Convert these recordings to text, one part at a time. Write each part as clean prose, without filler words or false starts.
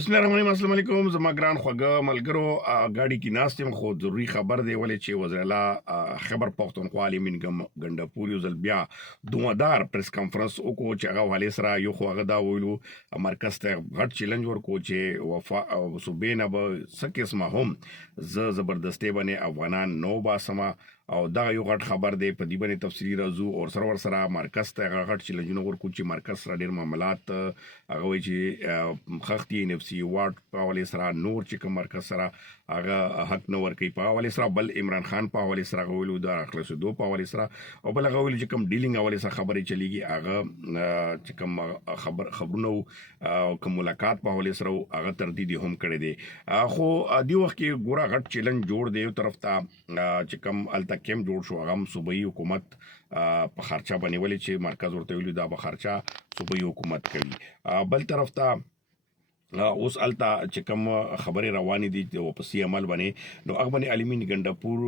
بسم الله الرحمن الرحیم. السلام علیکم زما ګران خوږه ملګرو. ګاډي کې ناست یم، خو ضروري خبر دی ولې چې وزیر اعلی خیبر پښتونخوا علي امین ګنډپور یو ځل بیا دومدار پریس کانفرنس وکړو چې هغه حواله سره یو خو هغه دا ویلو مرکز ته غټ چیلنج ورکړو چې وفا صوبې نه به څه قسمه هم زبردستي باندې افغانان نو باسمه او دا یو غټ خبر دی. په دې باندې تفصیلی راځو او سره سره مرکز ته غټ چیلنجونه ورکړو چې مرکز سره ډیر معاملات هغه وی چې خختي NFC وارد په حواله سره نور چې کوم مرکز سره هغه حق نه ورکوي په حواله سره، بل عمران خان په حواله سره غویلو دا اخلاص دو په حواله سره او بل غویلو چې کوم ډیلینګ حواله سره خبرې چلیږي هغه چې کوم خبرونه کوم ملاقات په حواله سره هغه تردید هم کړی دی. خو دی وخت کې ګوره غټ چیلنج جوړ دی یو طرف ته چې کوم الته کم جوړ شو هغه صوبایي حکومت په خرچه باندې ولې چې مرکز ورته ویلو دا به خرچه صوبایي حکومت کوي. بل طرف ته اوس الته چې کوم خبرې روانې دي او په سي عمل باندې نو هغه باندې علي امین ګنډپور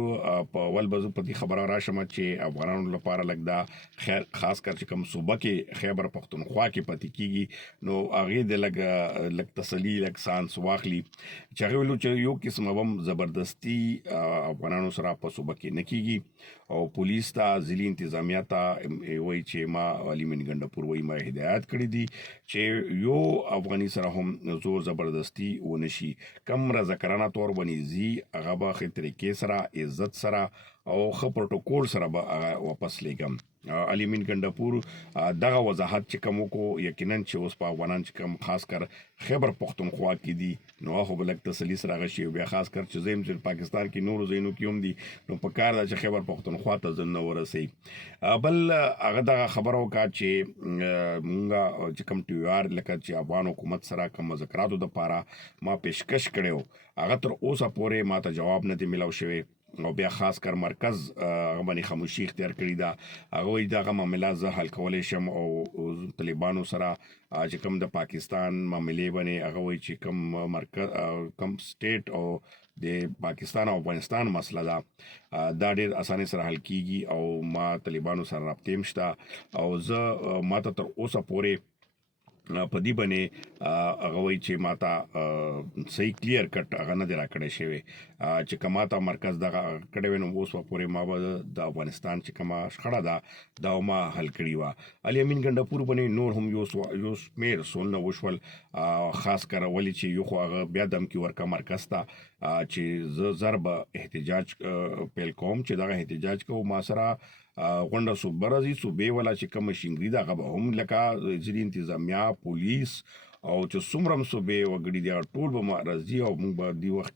په ول بزو په دې خبره راشم چې افغانانو لپاره لګدا خیر خاص کر چې کوم صوبه کې خیبر پښتونخوا کې پاتې کیږي نو هغه د لګ تسلی لګ سانس واخلي چې هغه ویلو چې یو قسم هم زبردستی افغانانو سره په صوبه کې نه کیږي او پولیس ته ځلي انتظامیه ته وایي چې ما علي امین ګنډپور وایي ما هدایت کړی دي چې یو افغاني سره هم زور زبردستی ونشي کم رضاکارانه تور باندې زی هغه به ښه طریقې سره عزت سره او ښه پروتوکول سره به واپس لیږم. علي امین ګنډپور دغه وضاحت چې کوم کو یقینا چې اوس په افغانان چې کوم خاص کر خیبر پښتونخوا کې دي نو هغه بلک تسلی سره غشي بیا خاص کر چې زم چې پاکستان کې نور زینو کې هم دي نو په کار دا چې خیبر پښتونخوا ته ځن ورسي. بل هغه دغه خبرو کا چې مونږه چې کوم ټیوار لکه چې افغان حکومت سره کوم مذاکراتو د پاره ما پیشکش کړو هغه تر اوسه پورې ما ته جواب نه دی ملاو شوی او بیا خاص کر مرکز هغه باندې خاموشي اختیار کړې ده. هغه وایي دغه معامله زه حل کولی شم او طالبانو سره چې کوم د پاکستان معاملې باندې هغه وایي چې کوم مرکز کوم سټیټ او د پاکستان او افغانستان مسله ده دا ډېر اسانۍ سره حل کیږي او ما طالبانو سره رابطې مشته او زه ما ته تر اوسه پورې په دې باندې هغه وایي چې ماته صحیح کلیر کټ هغه نه دی راکړی شوی چې که ماته مرکز دغه کړی وی نو اوس به پورې ما به د افغانستان چې کومه شخړه ده دا ما حل کړې وه. علي امین ګنډپور باندې نور هم یو شمېر سولونه وشول خاص کر ولې چې یو خو هغه بیا دمکې ورکه مرکز ته چې زه زر به احتجاج پیل کوم چې دغه احتجاج کوم ما سره غونډه صوبه راځي صوبې والا چې کوم شینګري دغه به هم لکه ځینې انتظامیه پولیس او چې څومره هم صوبې وګړي دي ټول به راځي او موږ به دې وخت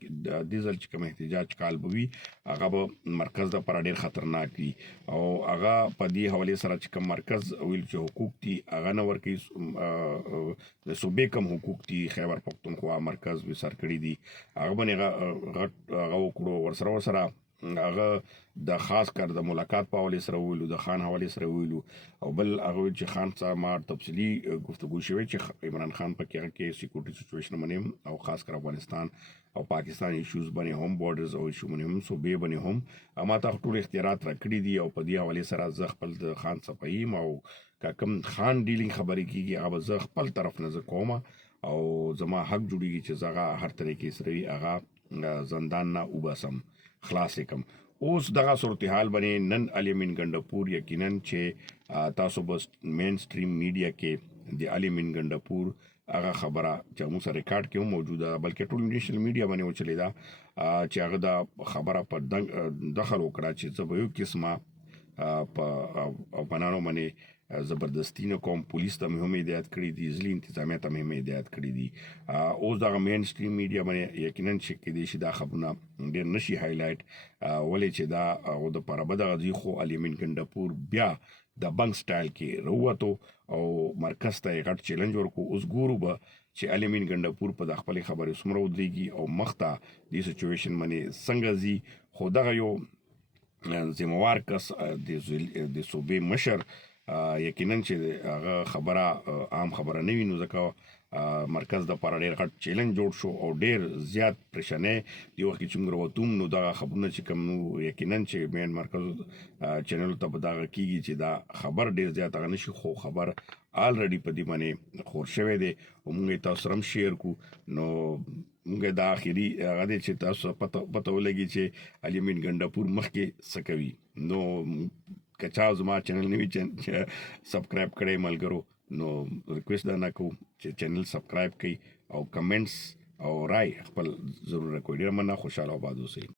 دې ځل چې کوم احتجاج کال به وي هغه به مرکز دپاره ډېر خطرناک وي او هغه په دې حوالې سره چې کوم مرکز ویل چې حقوق دي هغه نه ورکوي د صوبې کوم حقوق دي خیبر پښتونخوا مرکز وسر کړي دي هغه باندې هغه وکړو ورسره هغه د خاص کر د ملاقات په حواله سره ویلو د خان حواله سره ویلو او بل هغه چې خان سره ما تفصیلی گفتگو شوی چې عمران خان په کې سکیورټي سچويشن باندې او خاص کر افغانستان او پاکستان ایشوز باندې هم بارډرز او ایشو باندې هم صوبې باندې هم اما ته ټول اختیارات راکړي دي او په دې حواله سره زه خپل د خان صفایم او کوم خان ډیلینګ خبرې کیږي هغه زه خپل طرف نه کوم او زما حق جوړیږي چې زغه هر طریقې سره هغه زندان نه وباسم خلاص کم. اوس دغه صورتحال باندې نن علي امین ګنډپور یقینا چې تاسو بس مین سټریم میډیا کې د علي امین ګنډپور هغه خبره چې موږ سره ریکارډ کې موجوده بلکې ټول نیشنل میډیا باندې وچلې ده چې هغه دا خبره پر دخل وکړه چې زه به یو قسمه په بنانو باندې زبردستی نه کوم پولیس ته هم هدایت کړی دي ځلي انتظامیه ته هم هدایت کړی دي اوس دغه مین سټریم میډیا باندې یقینا چې کې دي چې دا خبرونه ډېر نشي هایلایټ ولې چې دا او د پاره بدغه ځي خو علي امین ګنډپور بیا د بنک سټایل کې وروته او مرکز ته غټ چیلنج ورکو. اوس ګورو به چې علي امین ګنډپور په خپل خبرې څومره ودرېږي او مخته د سچويشن باندې څنګه ځي خو دغه یو ذمہوار کس د صوبې مشر یقینا چې هغه خبره عام خبره نه وي نو ځکه مرکز د لپاره ډېر غټ چیلنج جوړ شو او ډېر زیات پریشانې دی وخت کې چې موږ وروتوم نو دغه خبرونه چې کوم نو یقینا چې مین مرکز چینل ته به دغه کیږي چې دا خبر ډېر زیات هغه نشي خو خبر آلریډي په دې باندې خور شوی دی او موږ یې تاسو سره هم شیر کو نو موږ دا اخیری هغه دی چې تاسو پته ولګي چې علي امین ګنډاپور مخکې څه کوي نو که چا زما چینل نوی سبسکرایب کړئ ملګرو نو ریکوست دا نه کوم چې چینل سبسکرایب کړئ او کمنټس او رائے خپل ضرور راکوئ ډېر مننه خوشاله آباد اوسئ